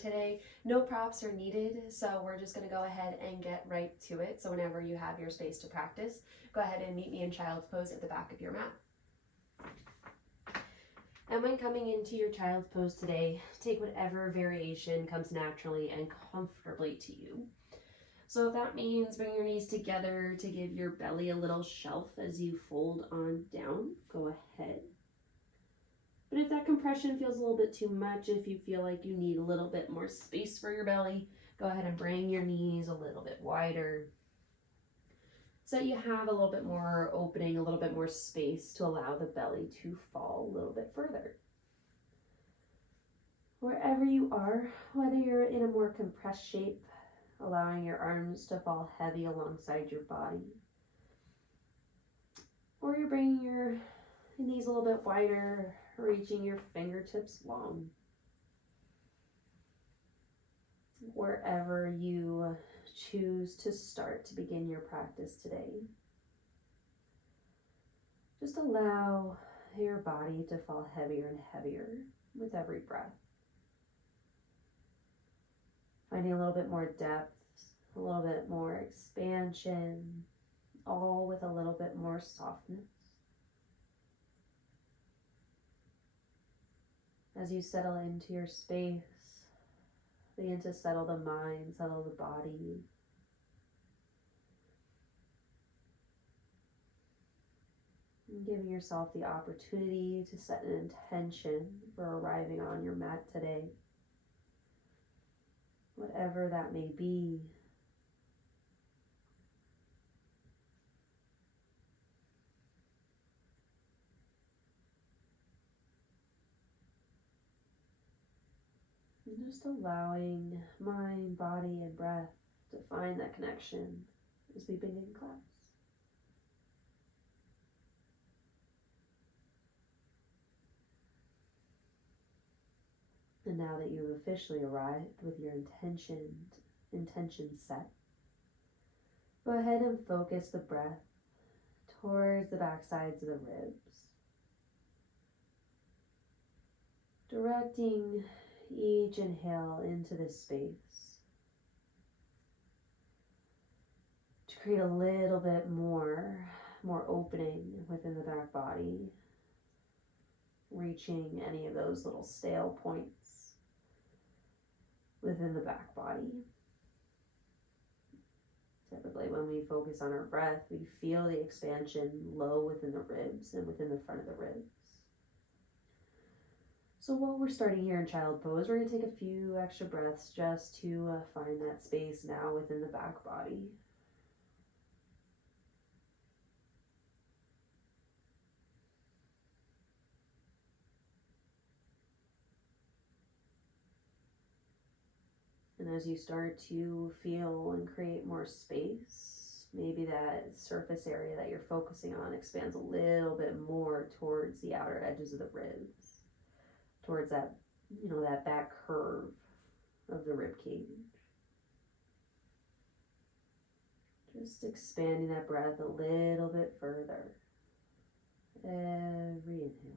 today. No props are needed, so we're just going to go ahead and get right to it. So whenever you have your space to practice, go ahead and meet me in child's pose at the back of your mat. And when coming into your child's pose today, take whatever variation comes naturally and comfortably to you. So if that means bring your knees together to give your belly a little shelf as you fold on down, go ahead. But if that compression feels a little bit too much, if you feel like you need a little bit more space for your belly, go ahead and bring your knees a little bit wider so that you have a little bit more opening, a little bit more space to allow the belly to fall a little bit further. Wherever you are, whether you're in a more compressed shape, allowing your arms to fall heavy alongside your body, or you're bringing your knees a little bit wider, reaching your fingertips long. Wherever you choose to start to begin your practice today, just allow your body to fall heavier and heavier with every breath. Finding a little bit more depth, a little bit more expansion, all with a little bit more softness. As you settle into your space, begin to settle the mind, settle the body. And giving yourself the opportunity to set an intention for arriving on your mat today. Whatever that may be. And just allowing mind, body, and breath to find that connection as we begin class. And now that you've officially arrived with your intention set, go ahead and focus the breath towards the back sides of the ribs, directing each inhale into this space to create a little bit more opening within the back body, reaching any of those little stale points within the back body. Typically when we focus on our breath, we feel the expansion low within the ribs and within the front of the ribs. So while we're starting here in child pose, we're going to take a few extra breaths just to find that space now within the back body. And as you start to feel and create more space, maybe that surface area that you're focusing on expands a little bit more towards the outer edges of the ribs, towards that, that back curve of the rib cage. Just expanding that breath a little bit further. Every inhale.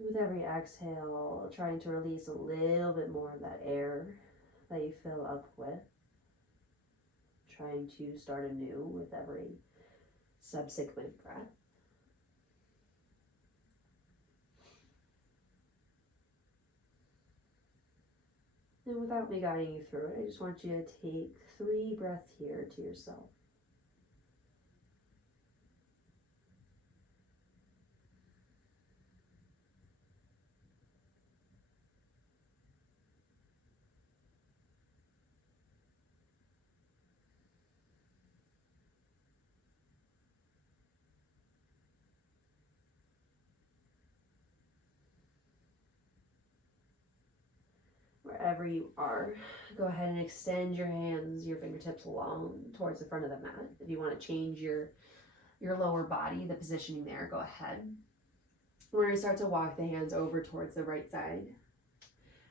With every exhale, trying to release a little bit more of that air that you fill up with. Trying to start anew with every subsequent breath. And without me guiding you through it, I just want you to take 3 breaths here to yourself. Wherever you are, go ahead and extend your hands, your fingertips long towards the front of the mat. If you want to change your lower body, the positioning there, go ahead. We're going to start to walk the hands over towards the right side,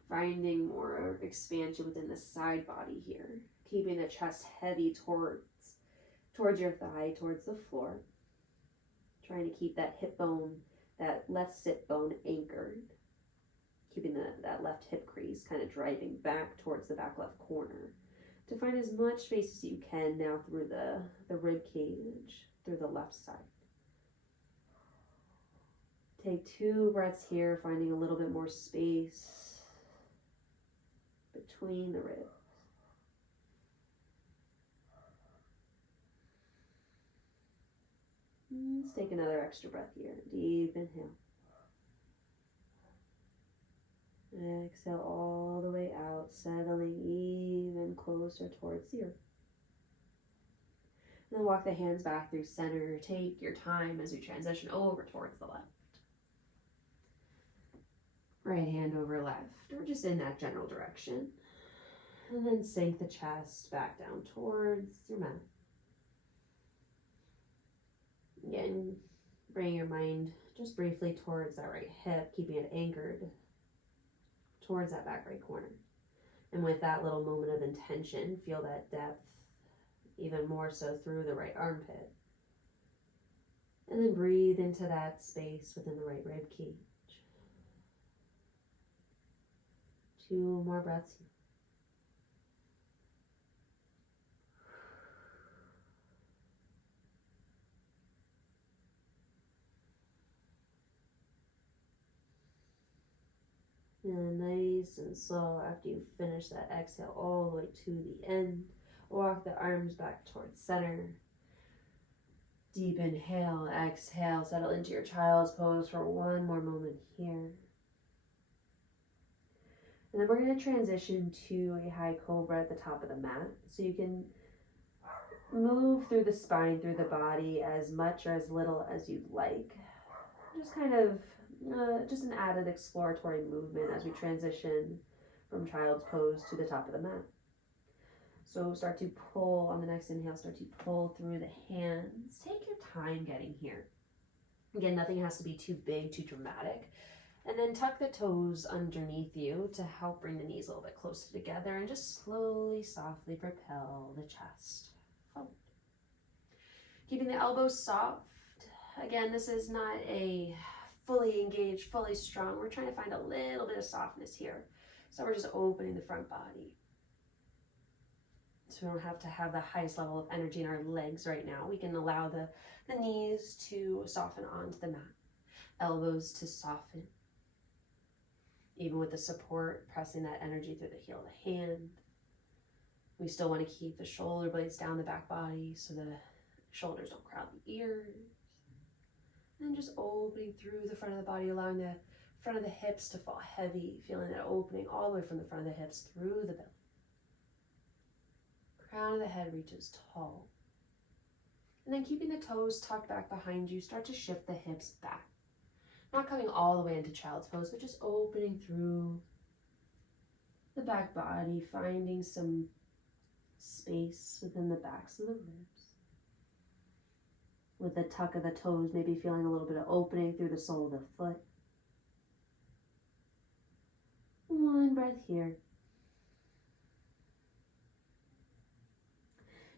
finding more expansion within the side body here, keeping the chest heavy towards your thigh, towards the floor. Trying to keep that hip bone that left sit bone anchored, keeping that left hip crease kind of driving back towards the back left corner, to find as much space as you can now through the rib cage, through the left side. Take 2 breaths here, finding a little bit more space between the ribs. Let's take another extra breath here. Deep inhale. Exhale all the way out, settling even closer towards the earth. And then walk the hands back through center. Take your time as we transition over towards the left. Right hand over left, or just in that general direction. And then sink the chest back down towards your mat. Again, bring your mind just briefly towards that right hip, keeping it anchored towards that back right corner. And with that little moment of intention, feel that depth even more so through the right armpit. And then breathe into that space within the right rib cage. 2 more breaths here. And nice and slow, after you finish that exhale all the way to the end, walk the arms back towards center. Deep inhale, exhale, settle into your child's pose for 1 more moment here. And then we're going to transition to a high cobra at the top of the mat. So you can move through the spine, through the body as much or as little as you'd like. Just kind of just an added exploratory movement as we transition from child's pose to the top of the mat. So start to pull on the next inhale, start to pull through the hands. Take your time getting here. Again, nothing has to be too big, too dramatic. And then tuck the toes underneath you to help bring the knees a little bit closer together, and just slowly, softly propel the chest forward. Keeping the elbows soft. Again, this is not a fully engaged, fully strong. We're trying to find a little bit of softness here. So we're just opening the front body. So we don't have to have the highest level of energy in our legs right now. We can allow the knees to soften onto the mat. Elbows to soften. Even with the support, pressing that energy through the heel of the hand. We still want to keep the shoulder blades down the back body so the shoulders don't crowd the ears. And just opening through the front of the body, allowing the front of the hips to fall heavy, feeling that opening all the way from the front of the hips through the belly. Crown of the head reaches tall. And then keeping the toes tucked back behind you, start to shift the hips back. Not coming all the way into child's pose, but just opening through the back body, finding some space within the backs of the ribs. With the tuck of the toes, maybe feeling a little bit of opening through the sole of the foot. 1 breath here.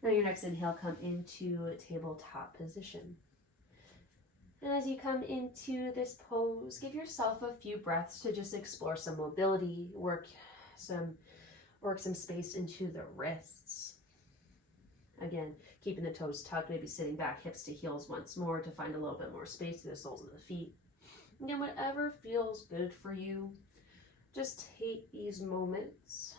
Now your next inhale, come into a tabletop position. And as you come into this pose, give yourself a few breaths to just explore some mobility, work some space into the wrists. Again, keeping the toes tucked, maybe sitting back, hips to heels once more to find a little bit more space through the soles of the feet. Again, whatever feels good for you, just take these moments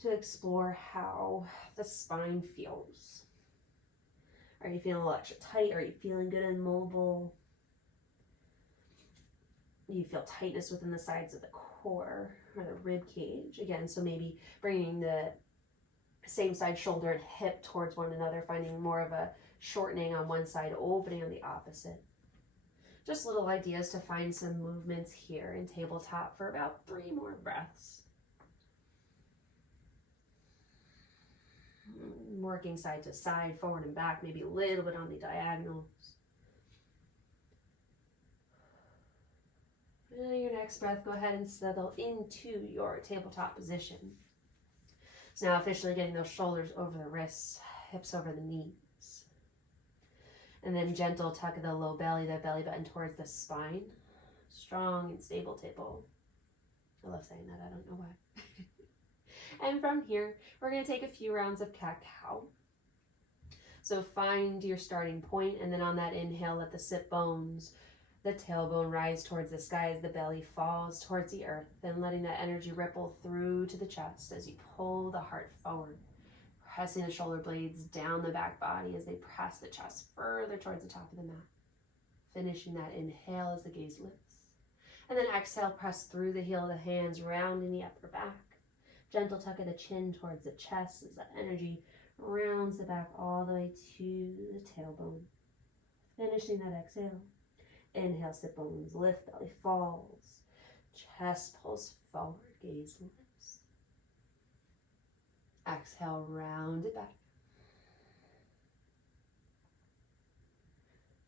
to explore how the spine feels. Are you feeling a little extra tight? Are you feeling good and mobile? Do you feel tightness within the sides of the core or the rib cage? Again, so maybe bringing the same side shoulder and hip towards one another, finding more of a shortening on one side, opening on the opposite. Just little ideas to find some movements here in tabletop for about 3 more breaths. Working side to side, forward and back, maybe a little bit on the diagonals. And your next breath, go ahead and settle into your tabletop position. So now officially getting those shoulders over the wrists, hips over the knees. And then gentle tuck of the low belly, the belly button towards the spine. Strong and stable table. I love saying that, I don't know why. And from here, we're going to take a few rounds of cat-cow. So find your starting point, and then on that inhale, let the sit bones, the tailbone rise towards the sky as the belly falls towards the earth, then letting that energy ripple through to the chest as you pull the heart forward, pressing the shoulder blades down the back body as they press the chest further towards the top of the mat. Finishing that inhale as the gaze lifts. And then exhale, press through the heel of the hands, rounding the upper back. Gentle tuck of the chin towards the chest as that energy rounds the back all the way to the tailbone. Finishing that exhale. Inhale, sit bones lift, belly falls. Chest pulls forward, gaze lifts. Exhale, round it back.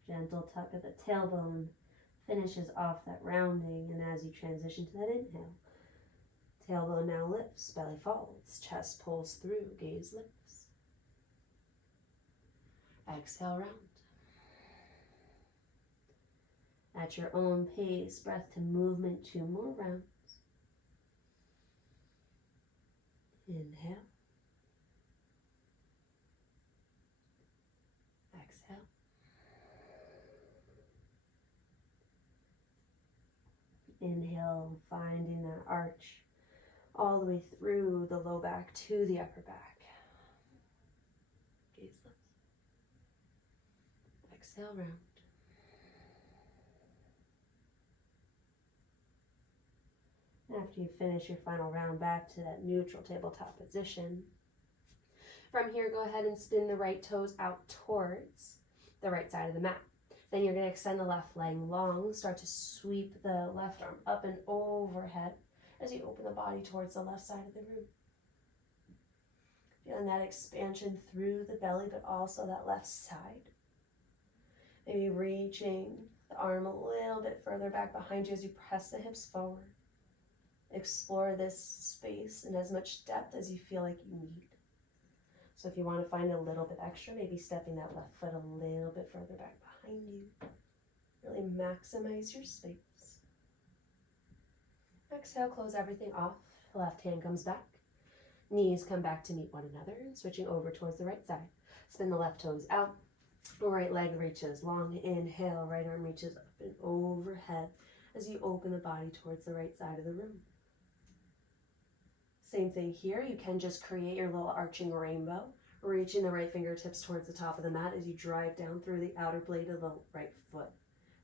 Gentle tuck of the tailbone finishes off that rounding, and as you transition to that inhale, tailbone now lifts, belly falls, chest pulls through, gaze lifts. Exhale, round. At your own pace, breath to movement, 2 more rounds. Inhale. Exhale. Inhale, finding that arch all the way through the low back to the upper back. Gaze lifts. Exhale, round. After you finish your final round, back to that neutral tabletop position. From here, go ahead and spin the right toes out towards the right side of the mat. Then you're going to extend the left leg long, start to sweep the left arm up and overhead as you open the body towards the left side of the room. Feeling that expansion through the belly, but also that left side. Maybe reaching the arm a little bit further back behind you as you press the hips forward. Explore this space in as much depth as you feel like you need. So if you want to find a little bit extra, maybe stepping that left foot a little bit further back behind you. Really maximize your space. Exhale, close everything off. Left hand comes back. Knees come back to meet one another, and switching over towards the right side. Spin the left toes out. Right leg reaches long. Inhale, right arm reaches up and overhead as you open the body towards the right side of the room. Same thing here. You can just create your little arching rainbow, reaching the right fingertips towards the top of the mat as you drive down through the outer blade of the right foot.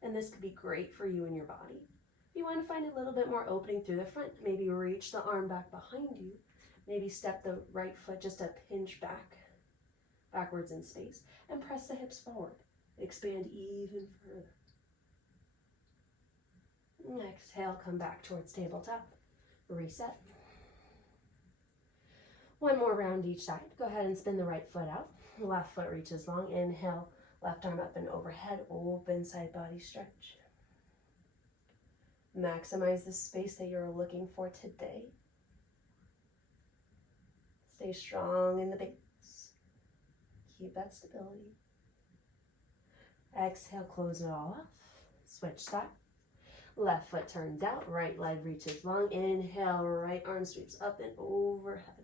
And this could be great for you and your body. If you want to find a little bit more opening through the front, maybe reach the arm back behind you. Maybe step the right foot just a pinch backwards in space, and press the hips forward. Expand even further. And exhale, come back towards tabletop. Reset. One more round each side. Go ahead and spin the right foot out. Left foot reaches long. Inhale, left arm up and overhead. Open side body stretch. Maximize the space that you're looking for today. Stay strong in the base. Keep that stability. Exhale, close it all off. Switch side. Left foot turns out. Right leg reaches long. Inhale, right arm sweeps up and overhead.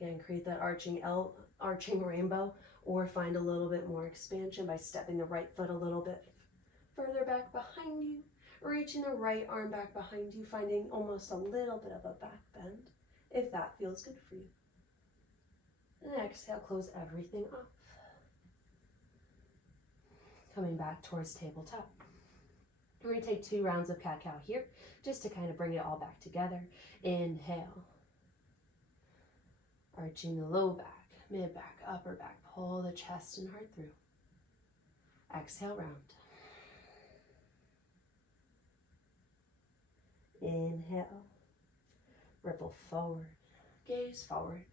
Again, create that arching rainbow, or find a little bit more expansion by stepping the right foot a little bit further back behind you, reaching the right arm back behind you, finding almost a little bit of a back bend, if that feels good for you. And exhale, close everything off. Coming back towards tabletop. We're going to take 2 rounds of cat-cow here, just to kind of bring it all back together. Inhale. Arching the low back, mid back, upper back. Pull the chest and heart through. Exhale, round. Inhale. Ripple forward. Gaze forward.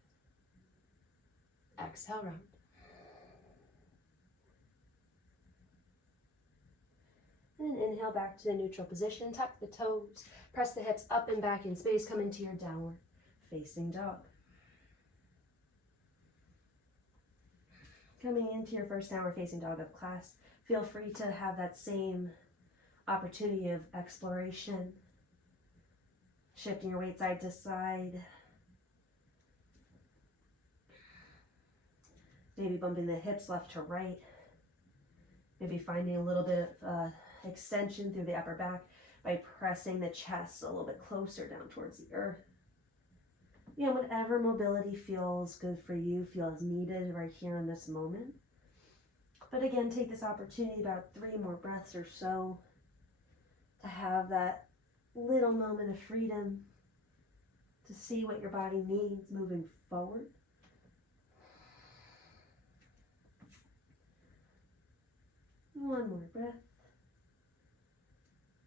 Exhale, round. And inhale back to the neutral position. Tuck the toes. Press the hips up and back in space. Come into your downward facing dog. Coming into your first downward facing dog of class, feel free to have that same opportunity of exploration. Shifting your weight side to side. Maybe bumping the hips left to right. Maybe finding a little bit of extension through the upper back by pressing the chest a little bit closer down towards the earth. Yeah, whatever mobility feels good for you, feels needed right here in this moment. But again, take this opportunity, about 3 more breaths or so, to have that little moment of freedom, to see what your body needs moving forward. One more breath.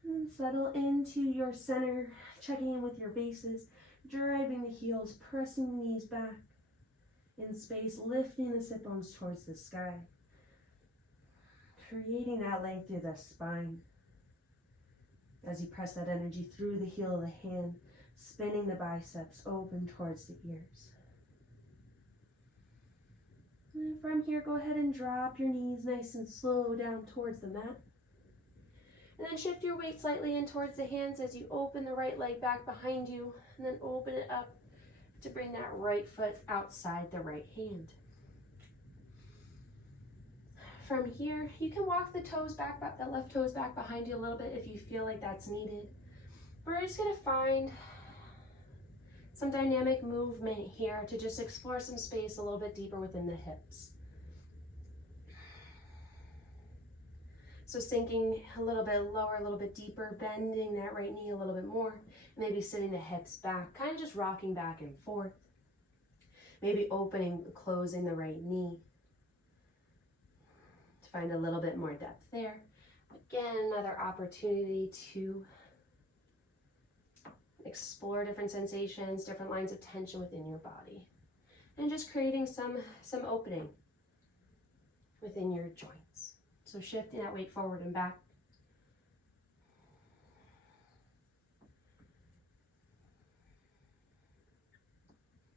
And settle into your center, checking in with your bases, driving the heels, pressing the knees back in space, lifting the sit bones towards the sky, creating that length through the spine as you press that energy through the heel of the hand, spinning the biceps open towards the ears. And from here, go ahead and drop your knees nice and slow down towards the mat. And then shift your weight slightly in towards the hands as you open the right leg back behind you, and then open it up to bring that right foot outside the right hand. From here, you can walk the toes back, the left toes back behind you a little bit if you feel like that's needed. We're just gonna find some dynamic movement here to just explore some space a little bit deeper within the hips. So sinking a little bit lower, a little bit deeper, bending that right knee a little bit more, maybe sitting the hips back, kind of just rocking back and forth. Maybe opening, closing the right knee to find a little bit more depth there. Again, another opportunity to explore different sensations, different lines of tension within your body, and just creating some opening within your joints. So shifting that weight forward and back.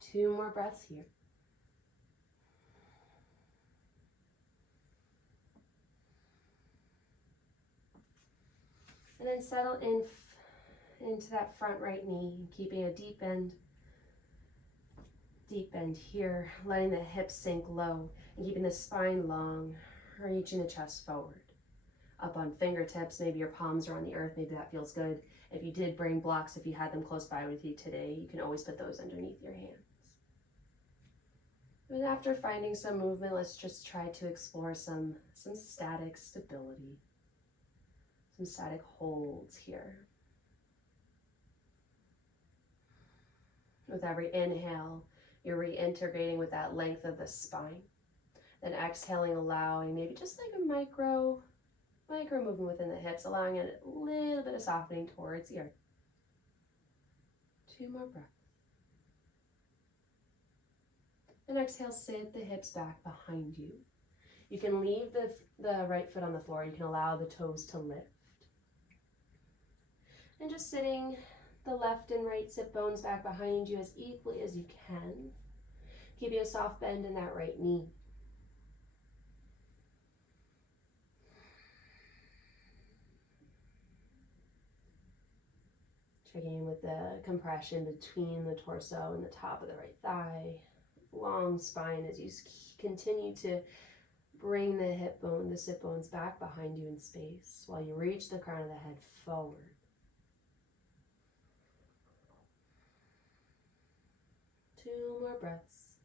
Two more breaths here. And then settle into that front right knee, keeping a deep bend here, letting the hips sink low and keeping the spine long, reaching the chest forward. Up on fingertips, maybe your palms are on the earth, maybe that feels good. If you did bring blocks, if you had them close by with you today, you can always put those underneath your hands. And after finding some movement, let's just try to explore some static stability, some static holds here. With every inhale, you're reintegrating with that length of the spine. Then exhaling, allowing maybe just like a micro movement within the hips, allowing a little bit of softening towards the earth. Two more breaths. And exhale, sit the hips back behind you. You can leave the right foot on the floor. You can allow the toes to lift. And just sitting the left and right sit bones back behind you as equally as you can. Keeping a soft bend in that right knee. Checking in with the compression between the torso and the top of the right thigh. Long spine as you continue to bring the sit bones back behind you in space while you reach the crown of the head forward. Two more breaths.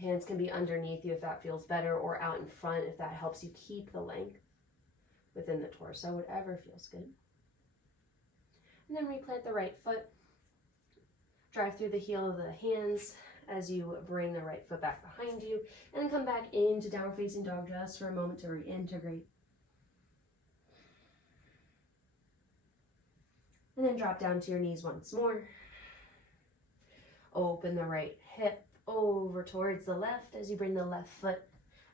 Hands can be underneath you if that feels better, or out in front if that helps you keep the length within the torso, whatever feels good. And then replant the right foot. Drive through the heel of the hands as you bring the right foot back behind you, and then come back into downward facing dog just for a moment to reintegrate. And then drop down to your knees once more. Open the right hip over towards the left as you bring the left foot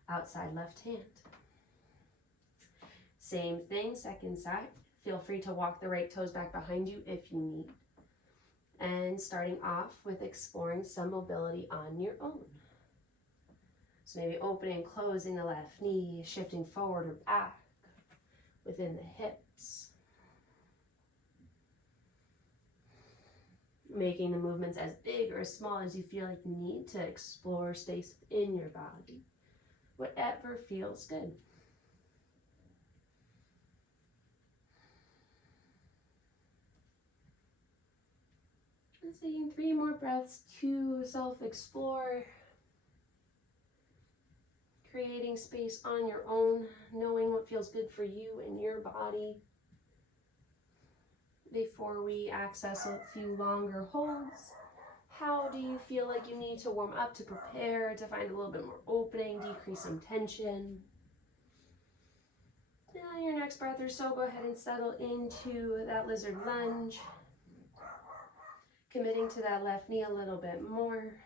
outside left hand. Same thing, second side. Feel free to walk the right toes back behind you if you need. And starting off with exploring some mobility on your own. So maybe opening and closing the left knee, shifting forward or back within the hips. Making the movements as big or as small as you feel like you need to explore space within your body. Whatever feels good. And taking 3 more breaths to self-explore. Creating space on your own, knowing what feels good for you and your body. Before we access a few longer holds, how do you feel like you need to warm up to prepare, to find a little bit more opening, decrease some tension? Now your next breath or so, go ahead and settle into that lizard lunge. Committing to that left knee a little bit more.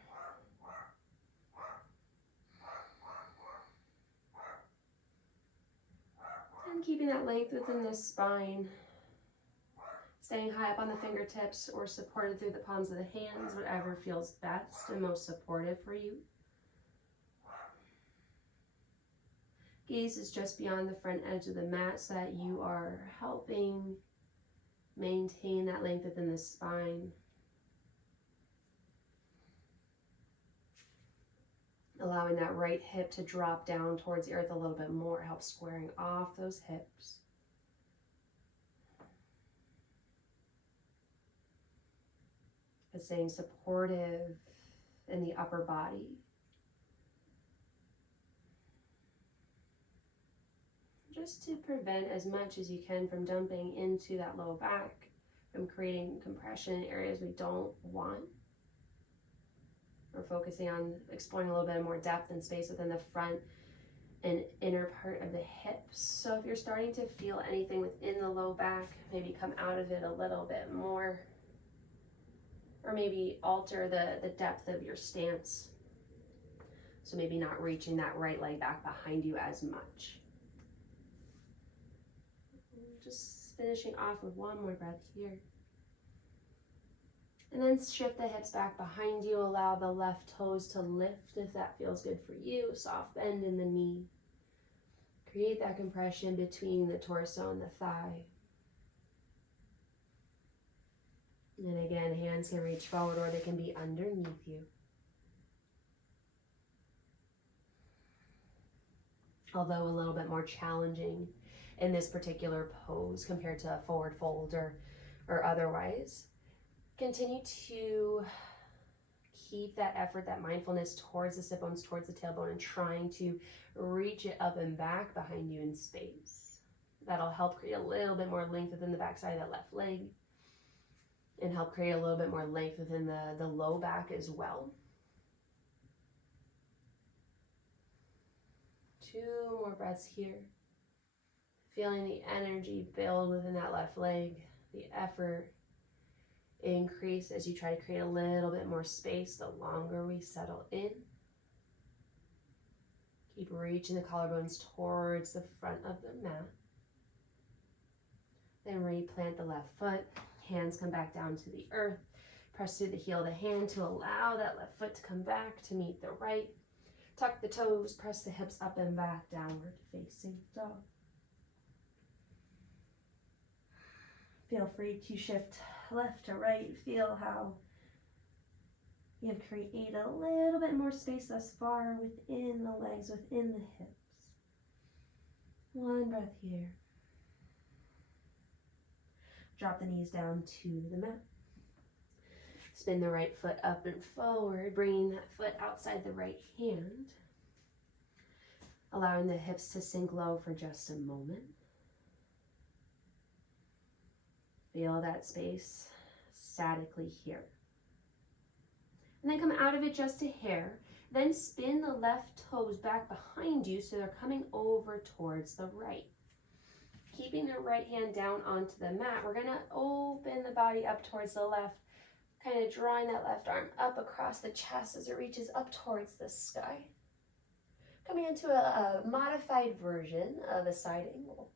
And keeping that length within the spine. Staying high up on the fingertips or supported through the palms of the hands, whatever feels best and most supportive for you. Gaze is just beyond the front edge of the mat so that you are helping maintain that length within the spine. Allowing that right hip to drop down towards the earth a little bit more, help squaring off those hips. But staying supportive in the upper body. Just to prevent as much as you can from dumping into that low back, from creating compression in areas we don't want. We're focusing on exploring a little bit more depth and space within the front and inner part of the hips. So if you're starting to feel anything within the low back, maybe come out of it a little bit more. Or maybe alter the depth of your stance. So maybe not reaching that right leg back behind you as much. Just finishing off with 1 more breath here. And then shift the hips back behind you. Allow the left toes to lift if that feels good for you. Soft bend in the knee. Create that compression between the torso and the thigh. And again, hands can reach forward or they can be underneath you. Although a little bit more challenging in this particular pose compared to a forward fold or otherwise. Continue to keep that effort, that mindfulness towards the sit bones, towards the tailbone, and trying to reach it up and back behind you in space. That'll help create a little bit more length within the backside of that left leg. And help create a little bit more length within the low back as well. 2 more breaths here. Feeling the energy build within that left leg, the effort increase as you try to create a little bit more space the longer we settle in. Keep reaching the collarbones towards the front of the mat. Then replant the left foot. Hands come back down to the earth. Press through the heel of the hand to allow that left foot to come back to meet the right. Tuck the toes, press the hips up and back, downward facing dog. Feel free to shift left to right. Feel how you have created a little bit more space thus far within the legs, within the hips. 1 breath here. Drop the knees down to the mat. Spin the right foot up and forward, bringing that foot outside the right hand. Allowing the hips to sink low for just a moment. Feel that space statically here. And then come out of it just a hair. Then spin the left toes back behind you so they're coming over towards the right. Keeping the right hand down onto the mat, we're gonna open the body up towards the left, kind of drawing that left arm up across the chest as it reaches up towards the sky. Coming into a modified version of a side angle.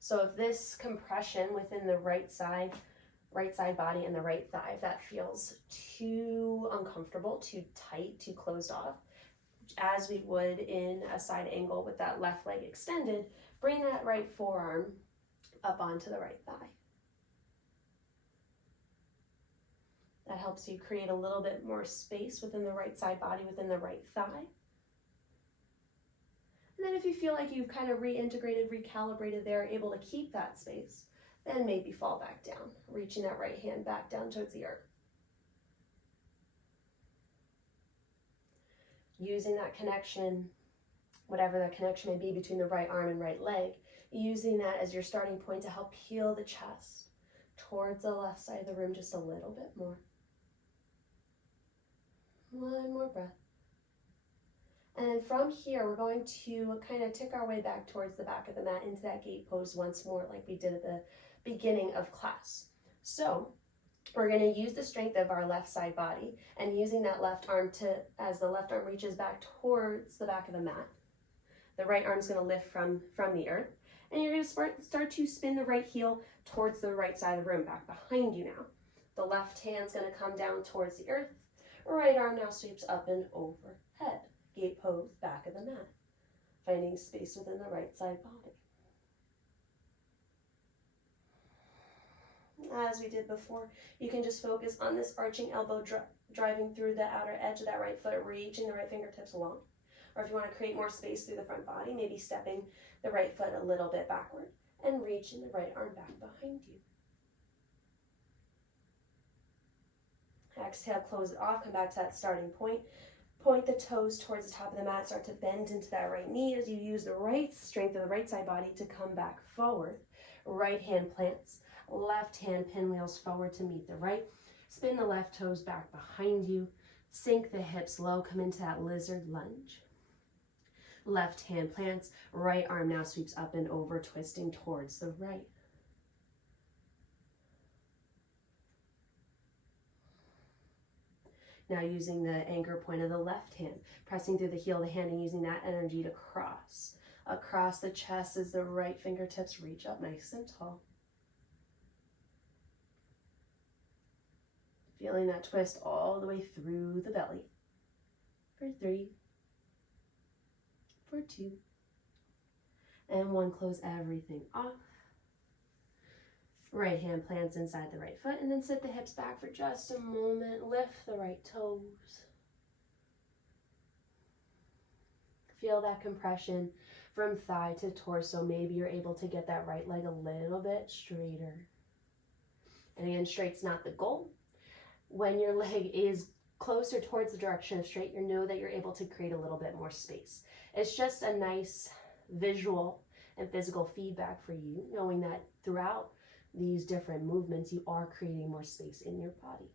So if this compression within the right side body and the right thigh, if that feels too uncomfortable, too tight, too closed off, as we would in a side angle with that left leg extended, bring that right forearm up onto the right thigh. That helps you create a little bit more space within the right side body, within the right thigh. And then if you feel like you've kind of reintegrated, recalibrated there, able to keep that space, then maybe fall back down, reaching that right hand back down towards the earth. Using that connection, whatever that connection may be between the right arm and right leg, using that as your starting point to help peel the chest towards the left side of the room just a little bit more. One more breath. And then from here, we're going to kind of tick our way back towards the back of the mat into that gate pose once more, like we did at the beginning of class. So we're going to use the strength of our left side body and using that left arm as the left arm reaches back towards the back of the mat. The right arm is going to lift from the earth. And you're going to start to spin the right heel towards the right side of the room, back behind you now. The left hand's going to come down towards the earth. Right arm now sweeps up and overhead. Gate pose, back of the mat. Finding space within the right side body. As we did before, you can just focus on this arching elbow driving through the outer edge of that right foot, reaching the right fingertips along. Or if you want to create more space through the front body, maybe stepping the right foot a little bit backward and reaching the right arm back behind you. Exhale, close it off, come back to that starting point. Point the toes towards the top of the mat, start to bend into that right knee as you use the right strength of the right side body to come back forward. Right hand plants, left hand pinwheels forward to meet the right. Spin the left toes back behind you. Sink the hips low, come into that lizard lunge. Left hand plants, right arm now sweeps up and over, twisting towards the right. Now using the anchor point of the left hand, pressing through the heel of the hand and using that energy to cross. Across the chest as the right fingertips reach up nice and tall. Feeling that twist all the way through the belly. For 3, for 2, and 1. Close everything off. Right hand plants inside the right foot, and then sit the hips back for just a moment. Lift the right toes. Feel that compression from thigh to torso. Maybe you're able to get that right leg a little bit straighter. And again, straight's not the goal. When your leg is closer towards the direction of straight, you know that you're able to create a little bit more space. It's just a nice visual and physical feedback for you, knowing that throughout these different movements, you are creating more space in your body.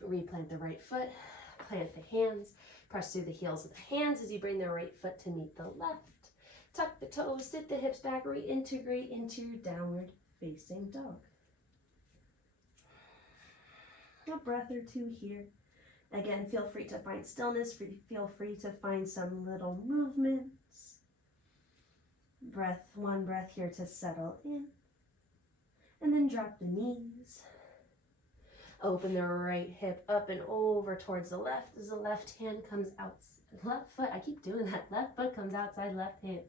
Replant the right foot, plant the hands, press through the heels of the hands as you bring the right foot to meet the left. Tuck the toes, sit the hips back, reintegrate into your downward facing dog. A breath or two here. Again, feel free to find stillness, feel free to find some little movements. One breath here to settle in. And then drop the knees. Open the right hip up and over towards the left as the left hand comes out. Left foot, I keep doing that. Left foot comes outside left hand.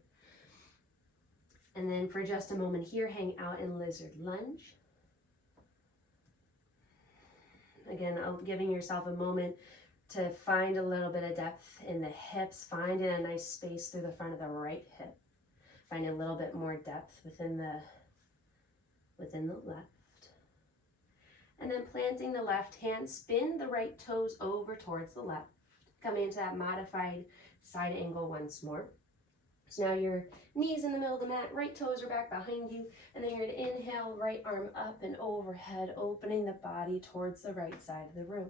And then for just a moment here, hang out in lizard lunge. Again, giving yourself a moment to find a little bit of depth in the hips, finding a nice space through the front of the right hip. Find a little bit more depth within the left. And then planting the left hand, spin the right toes over towards the left. Coming into that modified side angle once more. So now your knees in the middle of the mat, right toes are back behind you, and then you're going to inhale, right arm up and overhead, opening the body towards the right side of the room.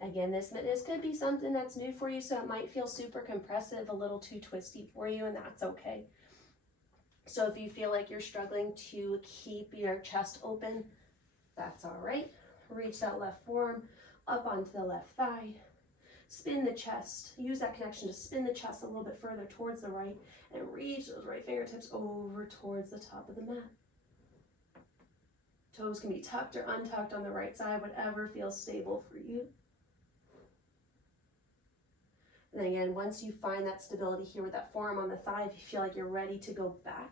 Again, this could be something that's new for you, so it might feel super compressive, a little too twisty for you, and that's okay. So if you feel like you're struggling to keep your chest open, that's all right. Reach that left forearm up onto the left thigh. Spin the chest. Use that connection to spin the chest a little bit further towards the right and reach those right fingertips over towards the top of the mat. Toes can be tucked or untucked on the right side, whatever feels stable for you. And then again, once you find that stability here with that forearm on the thigh, if you feel like you're ready to go back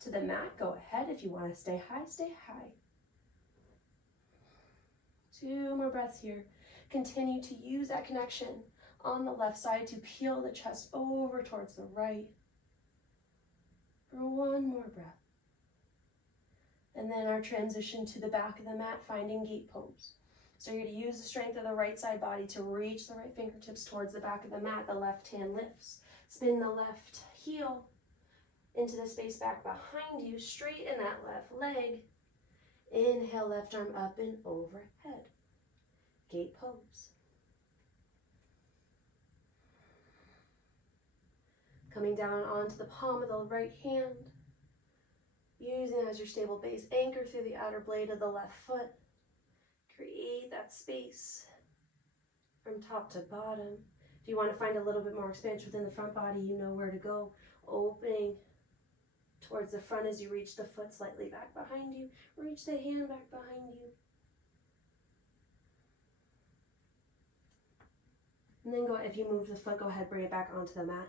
to the mat, go ahead. If you want to stay high, stay high. 2 more breaths here. Continue to use that connection on the left side to peel the chest over towards the right. For 1 more breath. And then our transition to the back of the mat, finding gate pose. So you're going to use the strength of the right side body to reach the right fingertips towards the back of the mat. The left hand lifts. Spin the left heel into the space back behind you. Straighten that left leg. Inhale, left arm up and overhead. Gate pose. Coming down onto the palm of the right hand. Using it as your stable base. Anchor through the outer blade of the left foot. Create that space from top to bottom. If you want to find a little bit more expansion within the front body, you know where to go. Opening towards the front as you reach the foot slightly back behind you. Reach the hand back behind you. And then if you move the foot, go ahead, bring it back onto the mat.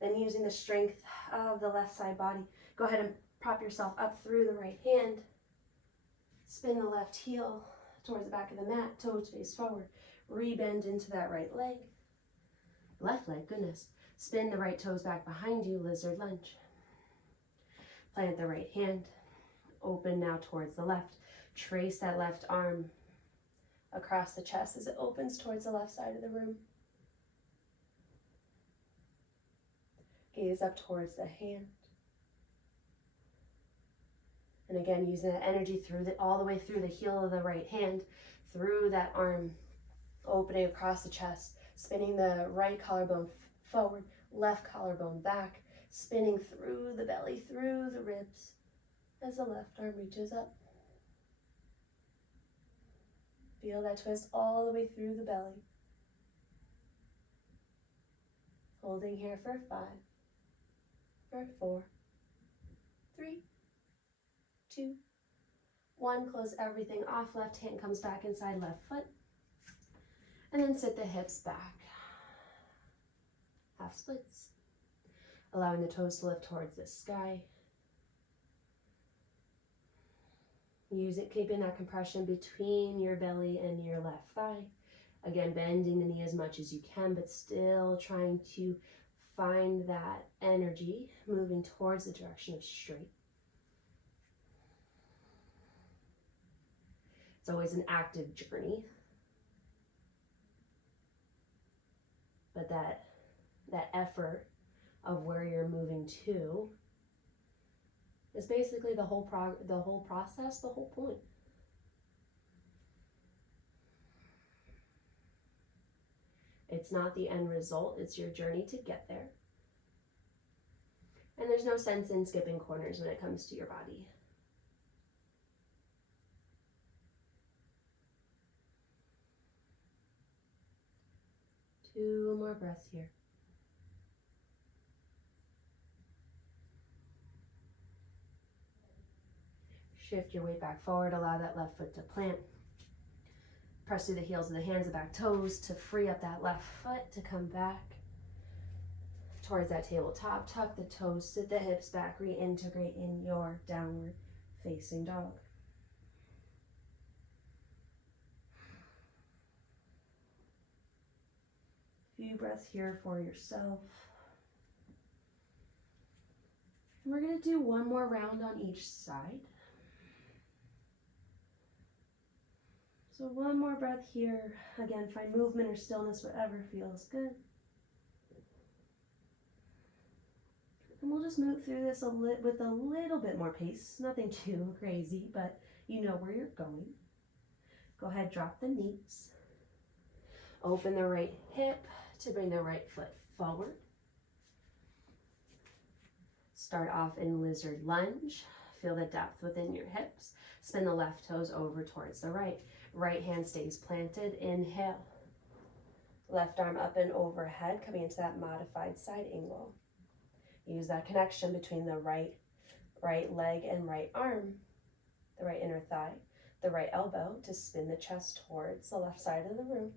Then using the strength of the left side body, go ahead and prop yourself up through the right hand. Spin the left heel towards the back of the mat, toes face forward. Rebend into that right leg. Left leg, goodness. Spin the right toes back behind you, lizard lunge. Plant the right hand. Open now towards the left. Trace that left arm across the chest as it opens towards the left side of the room. Gaze up towards the hand. And again, using that energy all the way through the heel of the right hand, through that arm, opening across the chest, spinning the right collarbone forward, left collarbone back, spinning through the belly, through the ribs, as the left arm reaches up. Feel that twist all the way through the belly. Holding here for 5, for 4, 3, 2, 1. Close everything off. Left hand comes back inside left foot. And then sit the hips back. Half splits. Allowing the toes to lift towards the sky. Keeping that compression between your belly and your left thigh. Again, bending the knee as much as you can, but still trying to find that energy moving towards the direction of straight. It's always an active journey. But that effort of where you're moving to is basically the whole process, the whole point. It's not the end result, it's your journey to get there. And there's no sense in skipping corners when it comes to your body. Two more breaths here. Shift your weight back forward, allow that left foot to plant. Press through the heels of the hands, the back toes to free up that left foot to come back towards that tabletop. Tuck the toes, sit the hips back, reintegrate in your downward facing dog. Few breaths here for yourself. And we're going to do one more round on each side. So one more breath here. Again, find movement or stillness, whatever feels good. And we'll just move through this with a little bit more pace. Nothing too crazy, but you know where you're going. Go ahead, drop the knees. Open the right hip to bring the right foot forward. Start off in lizard lunge. Feel the depth within your hips. Spin the left toes over towards the right. Right hand stays planted. Inhale. Left arm up and overhead, coming into that modified side angle. Use that connection between the right leg and right arm. the right inner thigh, the right elbow to spin the chest towards the left side of the room.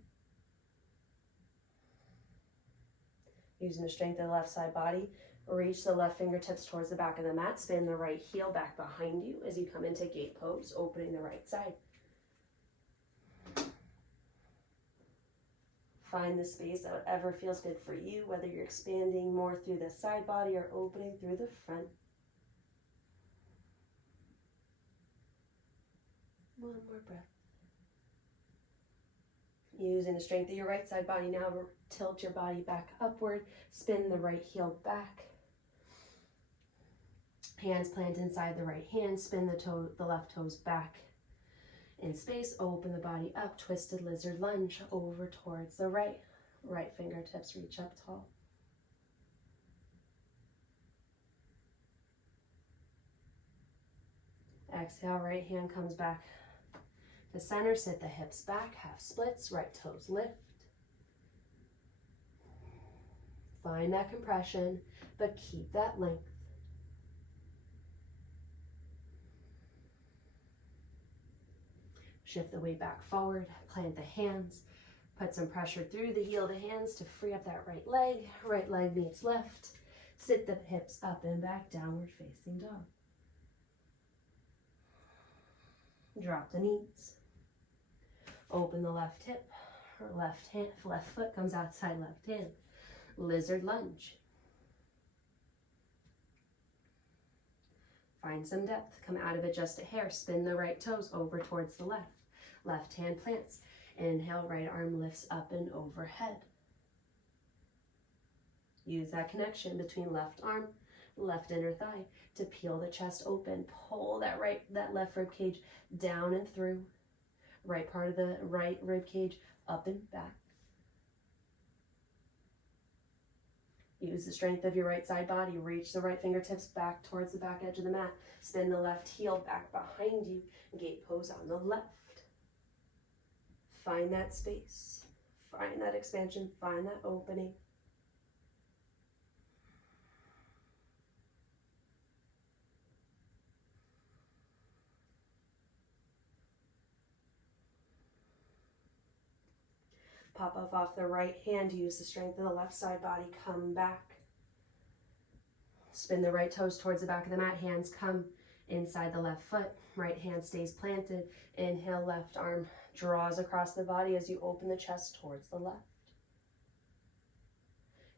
Using the strength of the left side body, reach the left fingertips towards the back of the mat, spin the right heel back behind you as you come into gate pose, opening the right side. Find the space that whatever feels good for you, whether you're expanding more through the side body or opening through the front. One more breath. Using the strength of your right side body now, tilt your body back upward, spin the right heel back. Hands plant inside the right hand, spin the left toes back in space, open the body up, twisted lizard lunge over towards the right. Right fingertips reach up tall. Exhale, right hand comes back to center, sit the hips back, half splits, right toes lift. Find that compression, but keep that length. Shift the weight back forward, plant the hands, put some pressure through the heel of the hands to free up that right leg meets left. Sit the hips up and back, downward facing dog. Drop the knees. Open the left hip, or left foot comes outside left hand. Lizard lunge. Find some depth, come out of it just a hair. Spin the right toes over towards the left. Left hand plants. Inhale, right arm lifts up and overhead. Use that connection between left arm, left inner thigh to peel the chest open. Pull that left rib cage down and through. Right part of the right rib cage up and back. Use the strength of your right side body. Reach the right fingertips back towards the back edge of the mat. Spin the left heel back behind you. Gate pose on the left. Find that space. Find that expansion. Find that opening. Pop up off the right hand, use the strength of the left side body, come back. Spin the right toes towards the back of the mat, hands come inside the left foot, right hand stays planted. Inhale, left arm draws across the body as you open the chest towards the left.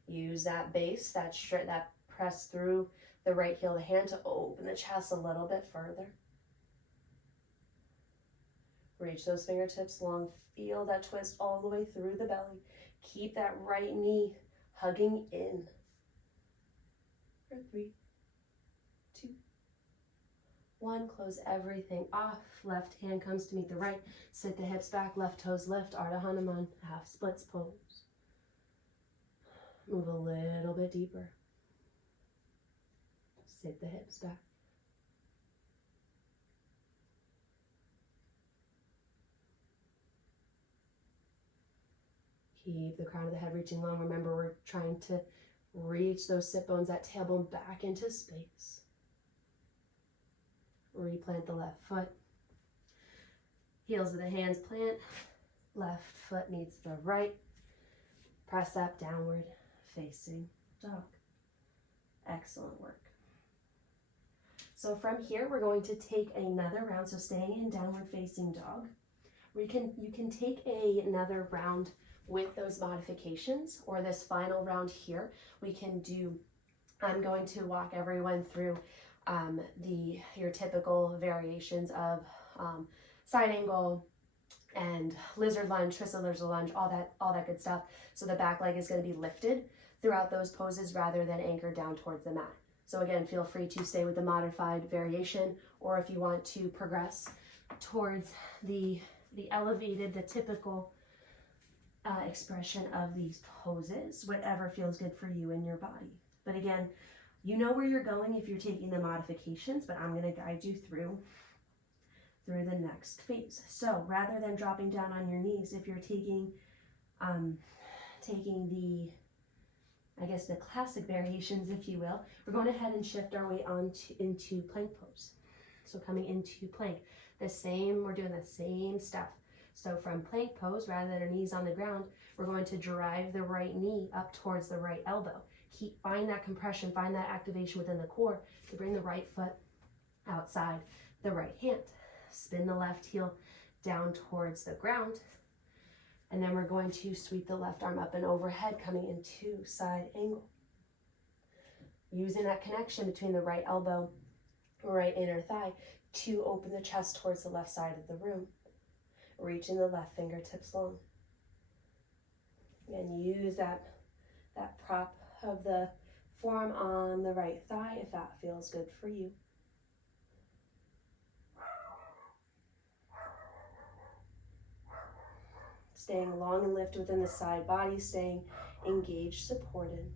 Use that base, that press through the right heel of the hand to open the chest a little bit further. Reach those fingertips long, feel that twist all the way through the belly. Keep that right knee hugging in. For 3, 2, 1. Close everything off. Left hand comes to meet the right. Sit the hips back, left toes lift, Ardha Hanuman, half splits pose. Move a little bit deeper. Sit the hips back. Keep the crown of the head reaching long. Remember, we're trying to reach those sit bones, that tailbone back into space. Replant the left foot. Heels of the hands plant. Left foot meets the right. Press up, downward facing dog. Excellent work. So from here, we're going to take another round. So staying in downward facing dog. You can take another round with those modifications, or this final round here we can do. I'm going to walk everyone through your typical variations of side angle and lizard lunge, twisted lizard lunge, all that good stuff. So the back leg is going to be lifted throughout those poses rather than anchored down towards the mat. So again, feel free to stay with the modified variation, or if you want to progress towards the elevated, the typical expression of these poses, whatever feels good for you and your body. But again, you know where you're going if you're taking the modifications, but I'm going to guide you through the next phase. So rather than dropping down on your knees, if you're taking the classic variations, if you will, we're going ahead and shift our way into plank pose. So coming into plank, we're doing the same stuff. So from plank pose, rather than our knees on the ground, we're going to drive the right knee up towards the right elbow. Find that compression, find that activation within the core to bring the right foot outside the right hand. Spin the left heel down towards the ground. And then we're going to sweep the left arm up and overhead, coming into side angle. Using that connection between the right elbow, right inner thigh to open the chest towards the left side of the room. Reaching the left fingertips long. And use that prop of the forearm on the right thigh if that feels good for you. Staying long and lift within the side body, staying engaged, supported.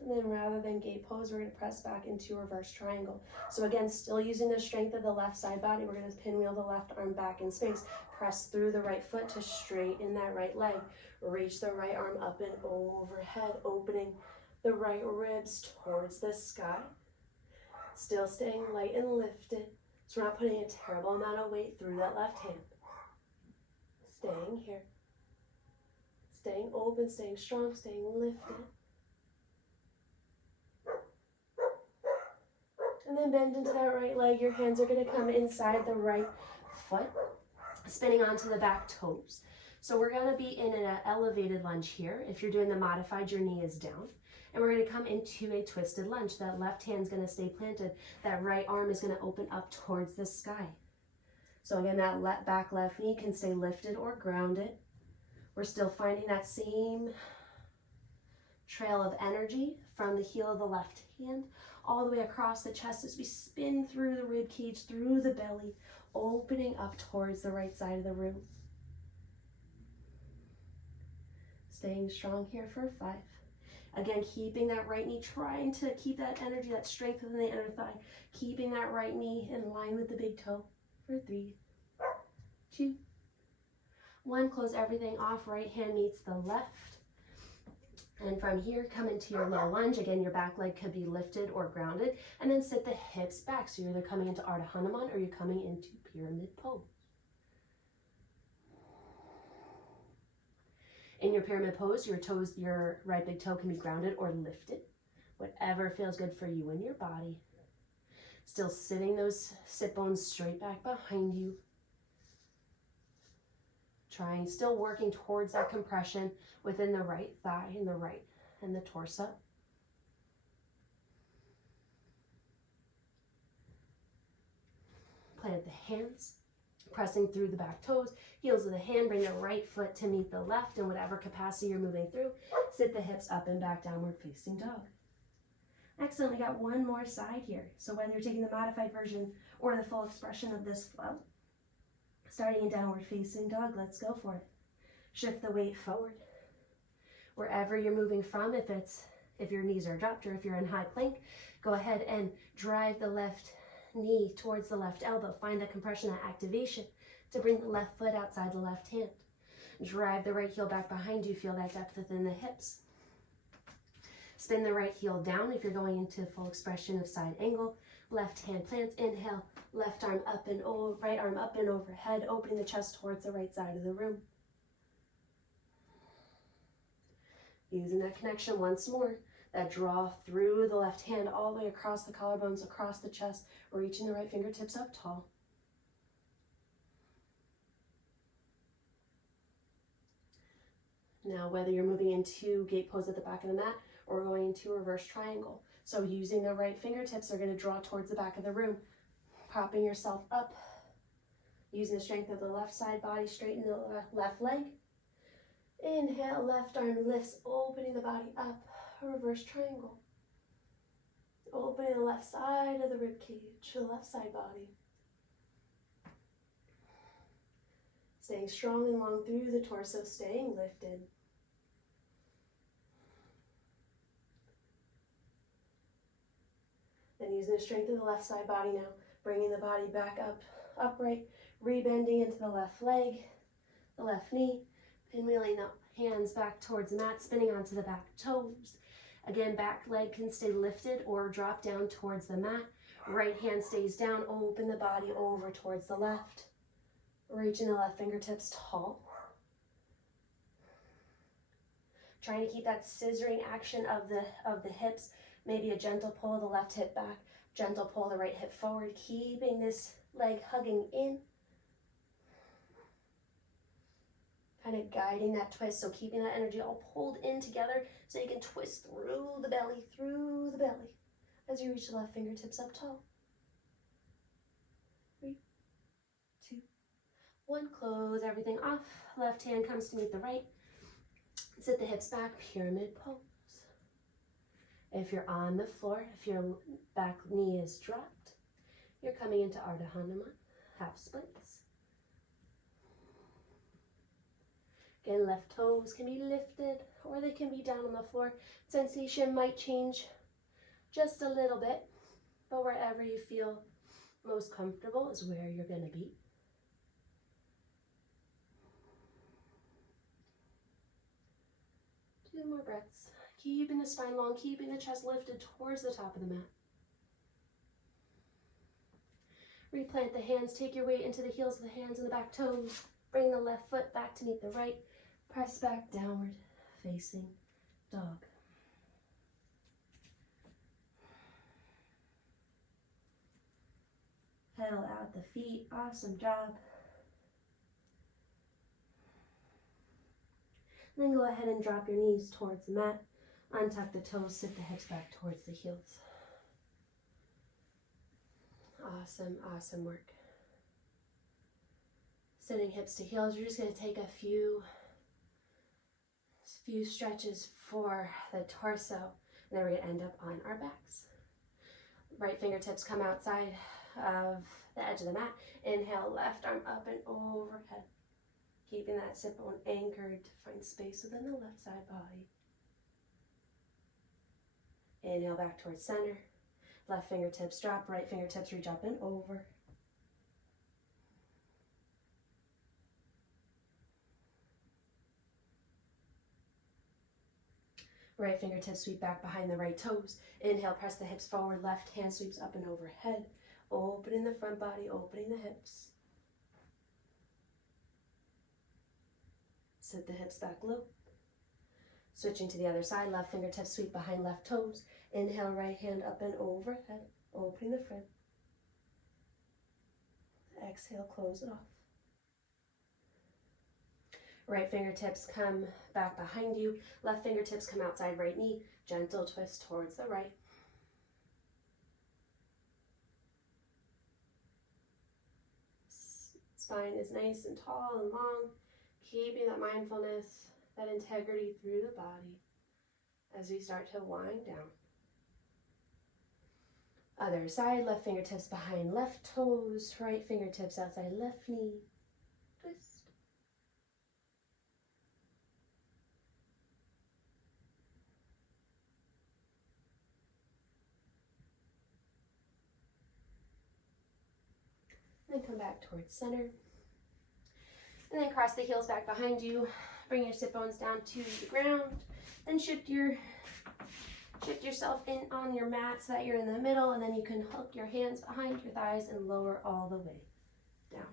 And then rather than gate pose, we're going to press back into reverse triangle. So again, still using the strength of the left side body, we're going to pinwheel the left arm back in space. Press through the right foot to straighten that right leg. Reach the right arm up and overhead, opening the right ribs towards the sky. Still staying light and lifted. So we're not putting a terrible amount of weight through that left hand. Staying here. Staying open, staying strong, staying lifted. And then bend into that right leg. Your hands are going to come inside the right foot, spinning onto the back toes. So we're going to be in an elevated lunge here. If you're doing the modified, your knee is down. And we're going to come into a twisted lunge. That left hand's going to stay planted. That right arm is going to open up towards the sky. So again, that back left knee can stay lifted or grounded. We're still finding that same trail of energy from the heel of the left hand all the way across the chest as we spin through the rib cage, through the belly, opening up towards the right side of the room. Staying strong here for 5. Again, keeping that right knee, trying to keep that energy, that strength within the inner thigh, keeping that right knee in line with the big toe for 3, 2, 1. Close everything off. Right hand meets the left. And from here, come into your low lunge. Again, your back leg could be lifted or grounded. And then sit the hips back. So you're either coming into Ardha Hanuman or you're coming into pyramid pose. In your pyramid pose, your right big toe can be grounded or lifted. Whatever feels good for you and your body. Still sitting those sit bones straight back behind you. Still working towards that compression within the right thigh and the torso. Plant the hands, pressing through the back toes, heels of the hand, bring the right foot to meet the left in whatever capacity you're moving through. Sit the hips up and back, downward facing dog. Excellent, we got one more side here. So whether you're taking the modified version or the full expression of this flow, starting in downward facing dog, let's go for it. Shift the weight forward. Wherever you're moving from, if your knees are dropped or if you're in high plank, go ahead and drive the left knee towards the left elbow. Find that compression, that activation to bring the left foot outside the left hand. Drive the right heel back behind you. Feel that depth within the hips. Spin the right heel down if you're going into full expression of side angle. Left hand plants, inhale, left arm up and right arm up and overhead, opening the chest towards the right side of the room. Using that connection once more, that draw through the left hand all the way across the collarbones, across the chest, reaching the right fingertips up tall. Now, whether you're moving into gate pose at the back of the mat or going into reverse triangle. So using the right fingertips are going to draw towards the back of the room, propping yourself up, using the strength of the left side body, straighten the left leg. Inhale, left arm lifts, opening the body up, reverse triangle. Opening the left side of the rib cage, the left side body. Staying strong and long through the torso, staying lifted. Then using the strength of the left side body now, bringing the body back up, upright, rebending into the left leg, the left knee, pinwheeling the hands back towards the mat, spinning onto the back toes. Again, back leg can stay lifted or drop down towards the mat. Right hand stays down, open the body over towards the left. Reaching the left fingertips tall. Trying to keep that scissoring action of the hips. Maybe a gentle pull of the left hip back, gentle pull of the right hip forward, keeping this leg hugging in. Kind of guiding that twist, so keeping that energy all pulled in together so you can twist through the belly as you reach the left fingertips up tall. 3, 2, 1. Close everything off. Left hand comes to meet the right. Sit the hips back, pyramid pose. If you're on the floor, if your back knee is dropped, you're coming into Ardha Hanuman, half splits. Again, left toes can be lifted or they can be down on the floor. Sensation might change just a little bit, but wherever you feel most comfortable is where you're going to be. Two more breaths. Keeping the spine long, keeping the chest lifted towards the top of the mat. Replant the hands, take your weight into the heels of the hands and the back toes. Bring the left foot back to meet the right. Press back, downward facing dog. Pedal out the feet, awesome job. Then go ahead and drop your knees towards the mat. Untuck the toes, sit the hips back towards the heels. Awesome, awesome work. Sitting hips to heels, you're just going to take a few stretches for the torso, and then we're going to end up on our backs. Right fingertips come outside of the edge of the mat. Inhale, left arm up and overhead. Keeping that sit bone anchored to find space within the left side body. Inhale back towards center. Left fingertips drop, right fingertips reach up and over. Right fingertips sweep back behind the right toes. Inhale, press the hips forward. Left hand sweeps up and overhead. Opening the front body, opening the hips. Sit the hips back low. Switching to the other side, left fingertips sweep behind left toes. Inhale, right hand up and overhead. Opening the front. Exhale, close it off. Right fingertips come back behind you. Left fingertips come outside right knee. Gentle twist towards the right. Spine is nice and tall and long. Keeping that mindfulness, that integrity through the body as we start to wind down. Other side, left fingertips behind left toes. Right fingertips outside left knee. Twist. Then come back towards center. And then cross the heels back behind you. Bring your sit bones down to the ground. Then shift yourself in on your mat so that you're in the middle, and then you can hook your hands behind your thighs and lower all the way down.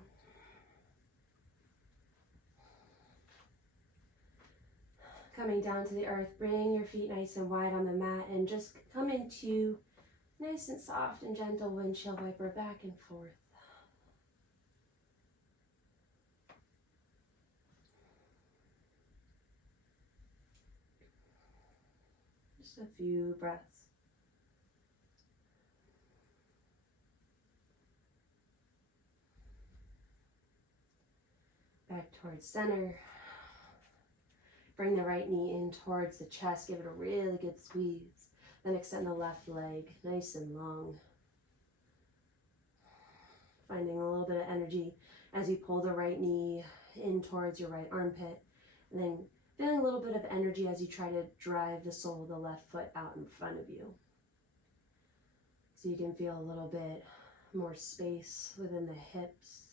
Coming down to the earth, bring your feet nice and wide on the mat and just come into nice and soft and gentle windshield wiper back and forth. Just a few breaths. Back towards center. Bring the right knee in towards the chest. Give it a really good squeeze. Then extend the left leg nice and long. Finding a little bit of energy as you pull the right knee in towards your right armpit. And then feeling a little bit of energy as you try to drive the sole of the left foot out in front of you. So you can feel a little bit more space within the hips.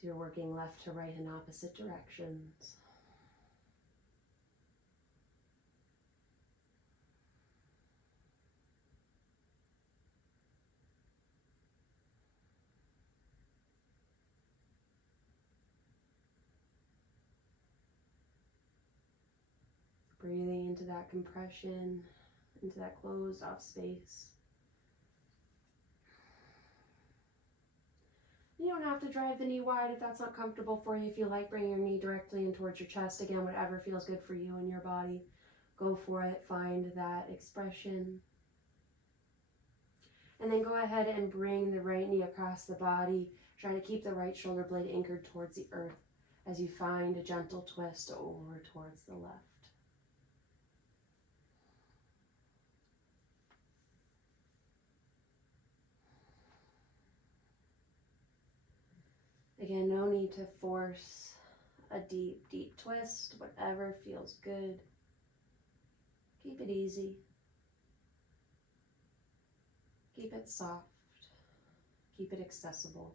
So you're working left to right in opposite directions. Breathing into that compression, into that closed off space. You don't have to drive the knee wide if that's not comfortable for you. If you like bringing your knee directly in towards your chest, again, whatever feels good for you and your body, go for it. Find that expression. And then go ahead and bring the right knee across the body. Try to keep the right shoulder blade anchored towards the earth as you find a gentle twist over towards the left. Again, no need to force a deep, deep twist. Whatever feels good. Keep it easy. Keep it soft. Keep it accessible.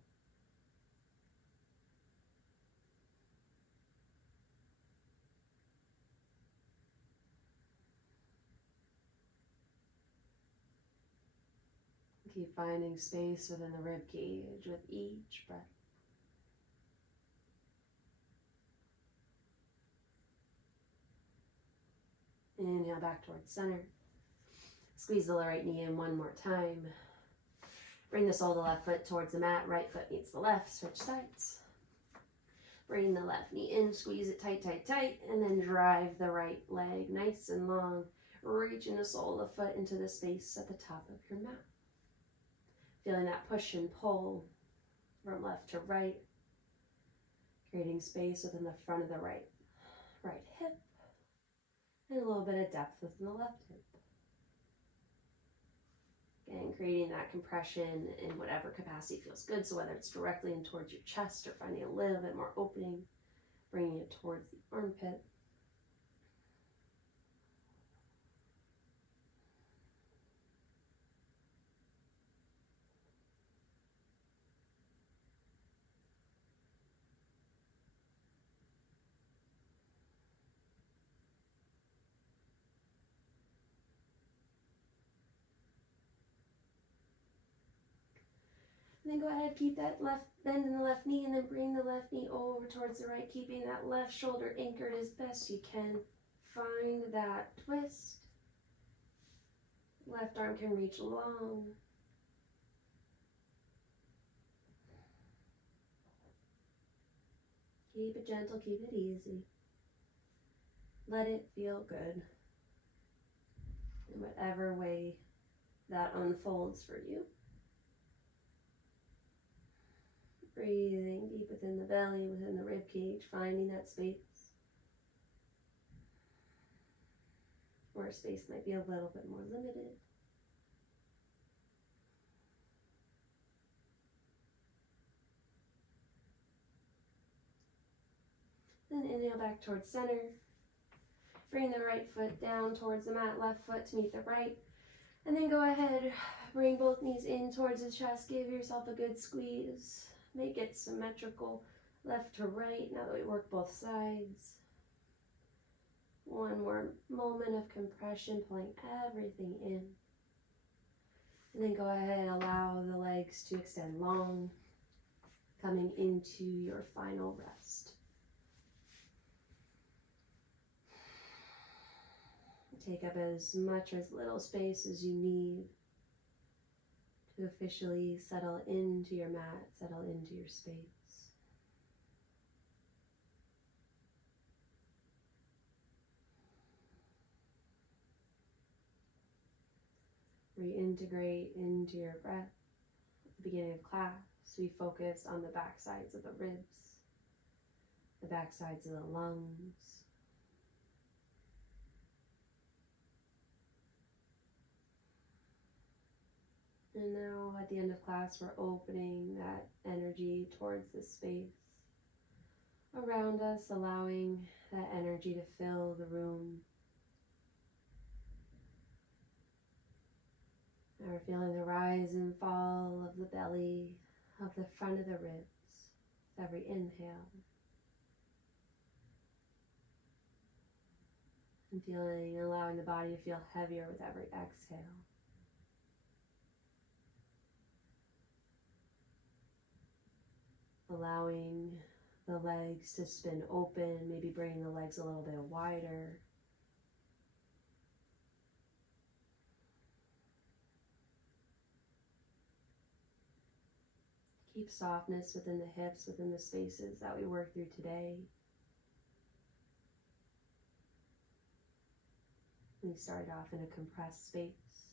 Keep finding space within the rib cage with each breath. Inhale back towards center. Squeeze the right knee in one more time. Bring the sole of the left foot towards the mat. Right foot meets the left. Switch sides. Bring the left knee in. Squeeze it tight, tight, tight. And then drive the right leg nice and long. Reaching the sole of the foot into the space at the top of your mat. Feeling that push and pull from left to right. Creating space within the front of the right hip. And a little bit of depth within the left hip. Again, creating that compression in whatever capacity feels good. So whether it's directly in towards your chest or finding a little bit more opening, bringing it towards the armpit. And then go ahead, keep that left bend in the left knee, and then bring the left knee over towards the right, keeping that left shoulder anchored as best you can. Find that twist. Left arm can reach long. Keep it gentle, keep it easy. Let it feel good in whatever way that unfolds for you. Breathing deep within the belly, within the rib cage, finding that space. Where space might be a little bit more limited. Then inhale back towards center. Bring the right foot down towards the mat, left foot to meet the right. And then go ahead, bring both knees in towards the chest. Give yourself a good squeeze. Make it symmetrical, left to right, now that we work both sides. One more moment of compression, pulling everything in. And then go ahead and allow the legs to extend long, coming into your final rest. Take up as much or as little space as you need to officially settle into your mat, settle into your space. Reintegrate into your breath. At the beginning of class, we focus on the back sides of the ribs, the back sides of the lungs. And now at the end of class, we're opening that energy towards the space around us, allowing that energy to fill the room. And we're feeling the rise and fall of the belly, of the front of the ribs, with every inhale. And feeling, allowing the body to feel heavier with every exhale. Allowing the legs to spin open, maybe bringing the legs a little bit wider. Keep softness within the hips, within the spaces that we work through today. We started off in a compressed space.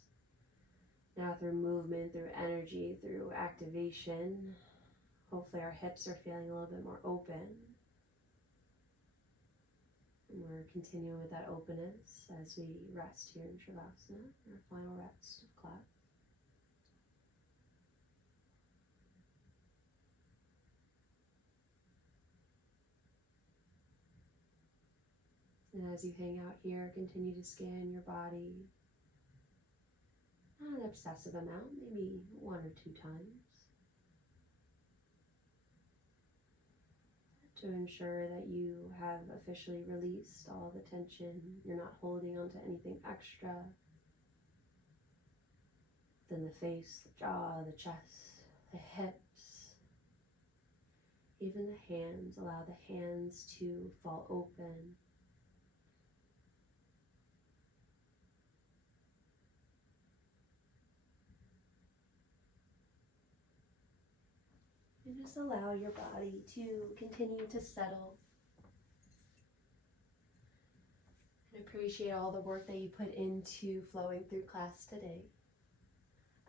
Now through movement, through energy, through activation, hopefully our hips are feeling a little bit more open. And we're continuing with that openness as we rest here in Shavasana, our final rest of class. And as you hang out here, continue to scan your body. Not an obsessive amount, maybe 1 or 2 times. To ensure that you have officially released all the tension. You're not holding on to anything extra. Then the face, the jaw, the chest, the hips, even the hands. Allow the hands to fall open. And just allow your body to continue to settle. And appreciate all the work that you put into flowing through class today.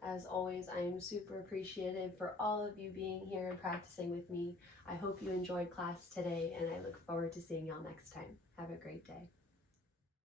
As always, I am super appreciative for all of you being here and practicing with me. I hope you enjoyed class today, and I look forward to seeing y'all next time. Have a great day.